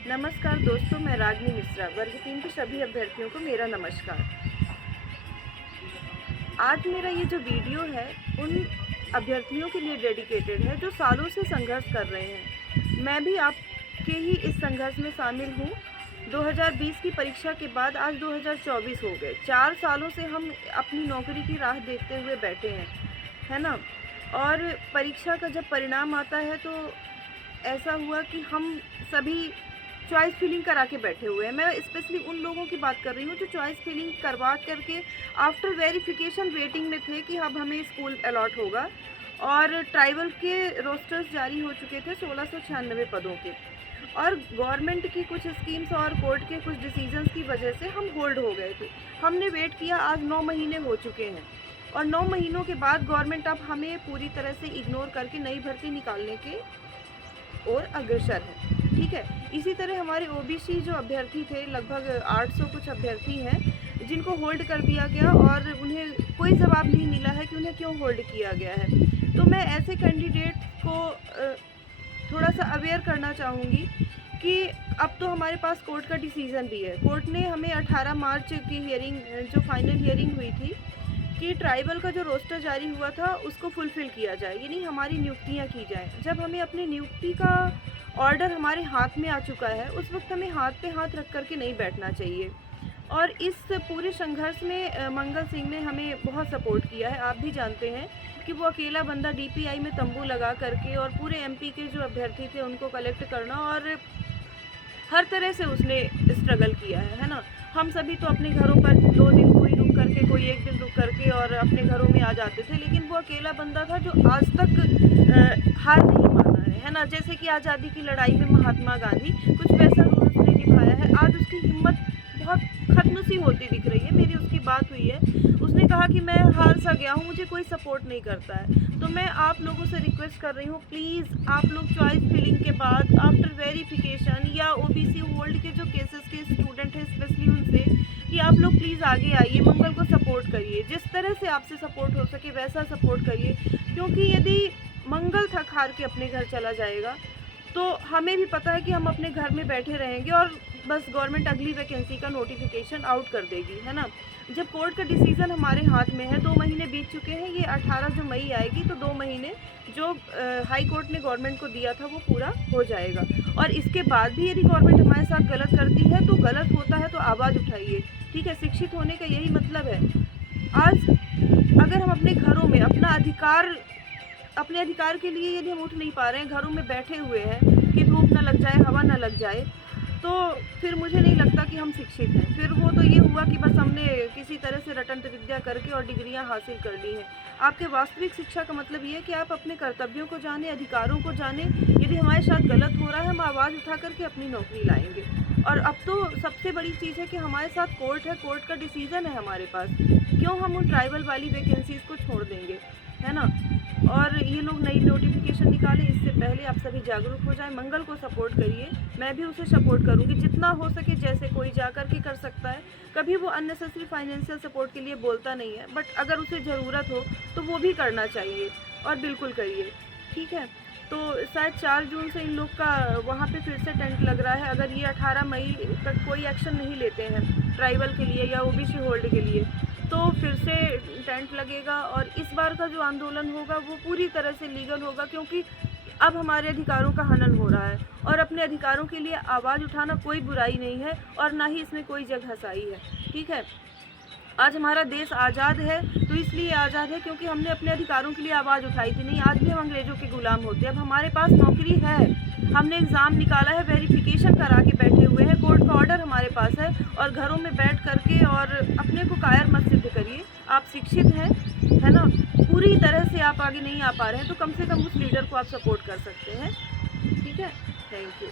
नमस्कार दोस्तों, मैं रागनी मिश्रा वर्ग 3 के सभी अभ्यर्थियों को मेरा नमस्कार। आज मेरा ये जो वीडियो है उन अभ्यर्थियों के लिए डेडिकेटेड है जो सालों से संघर्ष कर रहे हैं। मैं भी आपके ही इस संघर्ष में शामिल हूँ। 2020 की परीक्षा के बाद आज 2024 हो गए। 4 सालों से हम अपनी नौकरी की राह देखते हुए बैठे हैं, है ना। और परीक्षा का जब परिणाम आता है तो ऐसा हुआ कि हम सभी चॉइस फिलिंग करा के बैठे हुए हैं। मैं स्पेशली उन लोगों की बात कर रही हूँ जो चॉइस फिलिंग करवा करके आफ्टर वेरिफिकेशन वेटिंग में थे कि अब हमें स्कूल अलॉट होगा। और ट्राइबल के रोस्टर्स जारी हो चुके थे 1696 पदों के, और गवर्नमेंट की कुछ स्कीम्स और कोर्ट के कुछ डिसीजंस की वजह से हम होल्ड हो गए थे। हमने वेट किया, आज 9 महीने हो चुके हैं, और 9 महीनों के बाद गवर्नमेंट अब हमें पूरी तरह से इग्नोर करके नई भर्ती निकालने के और अग्रसर है। ठीक है, इसी तरह हमारे ओबीसी जो अभ्यर्थी थे, लगभग 800 कुछ अभ्यर्थी हैं जिनको होल्ड कर दिया गया और उन्हें कोई जवाब नहीं मिला है कि उन्हें क्यों होल्ड किया गया है। तो मैं ऐसे कैंडिडेट को थोड़ा सा अवेयर करना चाहूँगी कि अब तो हमारे पास कोर्ट का डिसीज़न भी है। कोर्ट ने हमें 18 मार्च की हियरिंग, जो फाइनल हियरिंग हुई थी, कि ट्राइबल का जो रोस्टर जारी हुआ था उसको फुलफ़िल किया जाए, यानी हमारी नियुक्तियां की जाएं। जब हमें अपनी नियुक्ति का ऑर्डर हमारे हाथ में आ चुका है, उस वक्त हमें हाथ पे हाथ रख करके नहीं बैठना चाहिए। और इस पूरे संघर्ष में मंगल सिंह ने हमें बहुत सपोर्ट किया है। आप भी जानते हैं कि वो अकेला बंदा डीपीआई में तंबू लगा करके और पूरे एमपी के जो अभ्यर्थी थे उनको कलेक्ट करना, और हर तरह से उसने स्ट्रगल किया है ना। हम सभी तो अपने घरों पर 2 दिन कोई रुक करके, कोई 1 दिन रुक करके और अपने घरों में आ जाते थे, लेकिन वो अकेला बंदा था जो आज तक हार नहीं माना है ना। जैसे कि आज़ादी की लड़ाई में महात्मा गांधी, कुछ वैसा रोल उसने निभाया है। आज उसकी हिम्मत बहुत खत्म सी होती दिख रही है। मेरी उसकी बात हुई है, उसने कहा कि मैं हार सा गया हूँ, मुझे कोई सपोर्ट नहीं करता है। तो मैं आप लोगों से रिक्वेस्ट कर रही हूँ, प्लीज़ आप लोग चॉइस फिलिंग के बाद आफ्टर वेरिफिकेशन या ओबीसी होल्ड के जो केसेस के स्टूडेंट हैं स्पेशली उनसे, कि आप लोग प्लीज़ आगे आइए, मंगल को सपोर्ट करिए। जिस तरह से आपसे सपोर्ट हो सके वैसा सपोर्ट करिए, क्योंकि यदि मंगल थक हार के अपने घर चला जाएगा तो हमें भी पता है कि हम अपने घर में बैठे रहेंगे और बस गवर्नमेंट अगली वैकेंसी का नोटिफिकेशन आउट कर देगी, है ना। जब कोर्ट का डिसीज़न हमारे हाथ में है, 2 महीने बीत चुके हैं, ये 18 जो मई आएगी तो 2 महीने जो हाई कोर्ट ने गवर्नमेंट को दिया था वो पूरा हो जाएगा। और इसके बाद भी यदि गवर्नमेंट हमारे साथ गलत करती है तो गलत होता है तो आवाज़ उठाइए। ठीक है, शिक्षित होने का यही मतलब है। आज अगर हम अपने घरों में अपने अधिकार के लिए यदि हम उठ नहीं पा रहे हैं, घरों में बैठे हुए हैं कि धूप ना लग जाए, हवा ना लग जाए, तो फिर मुझे नहीं लगता कि हम शिक्षित हैं। फिर वो तो ये हुआ कि बस हमने किसी तरह से रटंत विद्या करके और डिग्रियां हासिल कर ली हैं। आपके वास्तविक शिक्षा का मतलब ये है कि आप अपने कर्तव्यों को जाने, अधिकारों को जाने। यदि हमारे साथ गलत हो रहा है, हम आवाज़ उठा करके अपनी नौकरी लाएंगे। और अब तो सबसे बड़ी चीज़ है कि हमारे साथ कोर्ट है, कोर्ट का डिसीज़न है हमारे पास। क्यों हम उन ट्राइबल वाली वैकेंसीज़ को छोड़ देंगे, है ना। और ये लोग नई नोटिफिकेशन निकालें, इससे पहले आप सभी जागरूक हो जाएं। मंगल को सपोर्ट करिए, मैं भी उसे सपोर्ट करूंगी जितना हो सके। जैसे कोई जा कर के कर सकता है, कभी वो अननेसेसरी फाइनेंशियल सपोर्ट के लिए बोलता नहीं है, बट अगर उसे ज़रूरत हो तो वो भी करना चाहिए, और बिल्कुल करिए। ठीक है, तो शायद 4 जून से इन लोग का वहाँ पे फिर से टेंट लग रहा है। अगर ये 18 मई तक कोई एक्शन नहीं लेते हैं ट्राइबल के लिए या ओबीसी होल्ड के लिए, तो फिर से टेंट लगेगा। और इस बार का जो आंदोलन होगा वो पूरी तरह से लीगल होगा, क्योंकि अब हमारे अधिकारों का हनन हो रहा है, और अपने अधिकारों के लिए आवाज़ उठाना कोई बुराई नहीं है और ना ही इसमें कोई जगहसाई है। ठीक है, आज हमारा देश आज़ाद है तो इसलिए आज़ाद है क्योंकि हमने अपने अधिकारों के लिए आवाज़ उठाई थी। नहीं, आज भी हम अंग्रेज़ों के गुलाम होते हैं। अब हमारे पास नौकरी है, हमने एग्ज़ाम निकाला है, वेरिफिकेशन करा के बैठे हुए हैं, कोर्ट का ऑर्डर हमारे पास है, और घरों में बैठ करके और अपने को कायर मत सिद्ध करिए। आप शिक्षित हैं, है ना। पूरी तरह से आप आगे नहीं आ पा रहे हैं तो कम से कम उस लीडर को आप सपोर्ट कर सकते हैं। ठीक है, थैंक यू।